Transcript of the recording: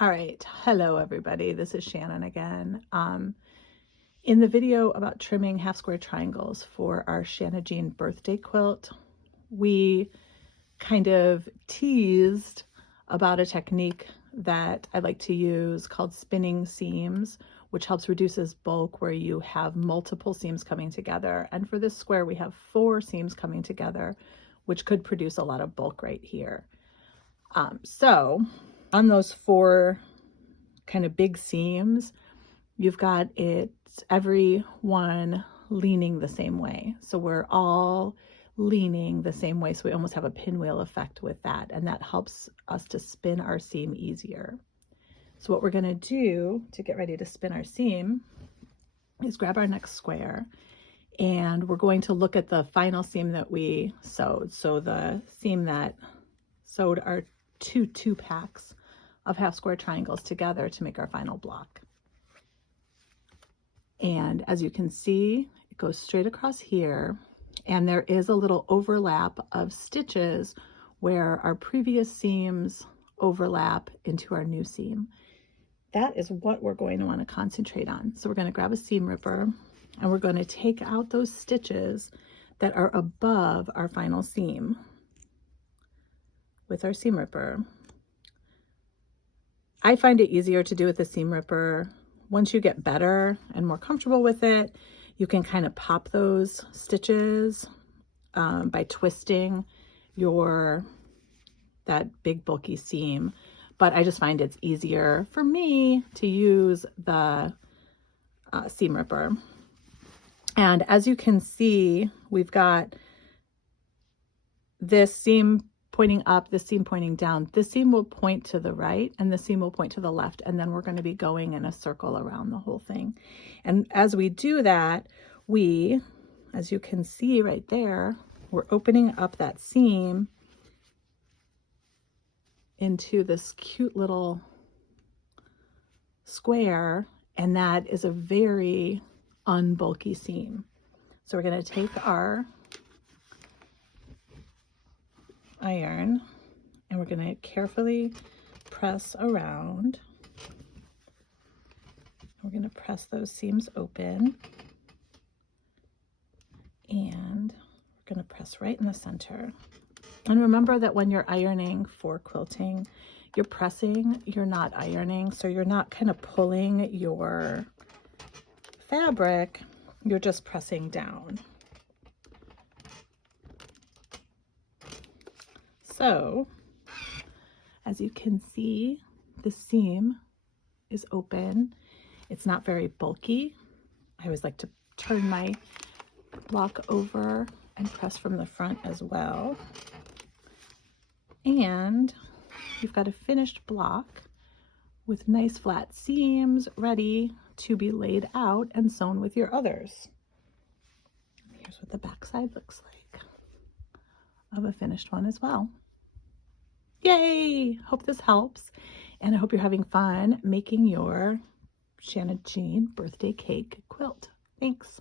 All right, hello everybody, this is Shannon again. In the video about trimming half square triangles for our ShannaJean birthday quilt, we kind of teased about a technique that I like to use called spinning seams, which helps reduces bulk where you have multiple seams coming together. And for this square, we have 4 seams coming together, which could produce a lot of bulk right here. So on those 4 kind of big seams, you've got it every one leaning the same way. So we're all leaning the same way. So we almost have a pinwheel effect with that. And that helps us to spin our seam easier. So what we're going to do to get ready to spin our seam is grab our next square, and we're going to look at the final seam that we sewed. So the seam that sewed our two packs of half square triangles together to make our final block. And as you can see, it goes straight across here, and there is a little overlap of stitches where our previous seams overlap into our new seam. That is what we're going to want to concentrate on. So we're going to grab a seam ripper, and we're going to take out those stitches that are above our final seam with our seam ripper. I find it easier to do with the seam ripper. Once you get better and more comfortable with it, you can kind of pop those stitches by twisting that big bulky seam. But I just find it's easier for me to use the seam ripper. And as you can see, we've got this seam pointing up, this seam pointing down. This seam will point to the right and the seam will point to the left, and then we're going to be going in a circle around the whole thing. And as we do that, we, as you can see right there, we're opening up that seam into this cute little square, and that is a very unbulky seam. So we're going to take our iron and we're going to carefully press around. We're going to press those seams open, and we're going to press right in the center. And remember that when you're ironing for quilting, you're pressing, you're not ironing. So you're not kind of pulling your fabric, you're just pressing down. So as you can see, the seam is open. It's not very bulky. I always like to turn my block over and press from the front as well. And you've got a finished block with nice flat seams ready to be laid out and sewn with your others. Here's what the back side looks like of a finished one as well. Yay! Hope this helps, and I hope you're having fun making your ShannaJean birthday cake quilt. Thanks.